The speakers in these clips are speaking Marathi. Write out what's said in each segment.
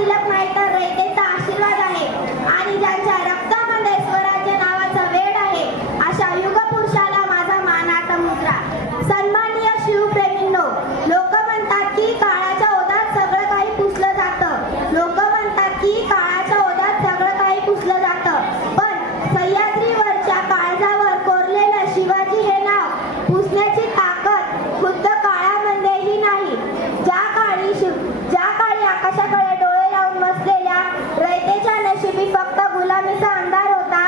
तिलक नायकर रयतेचा दिवशी फक्त गुलामीचा अंधार होता.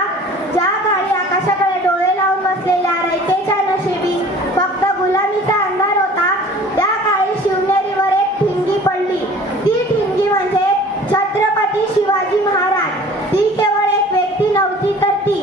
ज्या काळी आकाशाकडे डोळे लावून बसलेल्या रयतेच्या नशिबी फक्त गुलामीचा अंधार होता त्या काळी शिवनेरीवर एक ठिंगी पडली. ती ठिंगी म्हणजे छत्रपती शिवाजी महाराज. ती केवळ एक व्यक्ती नव्हती तर ती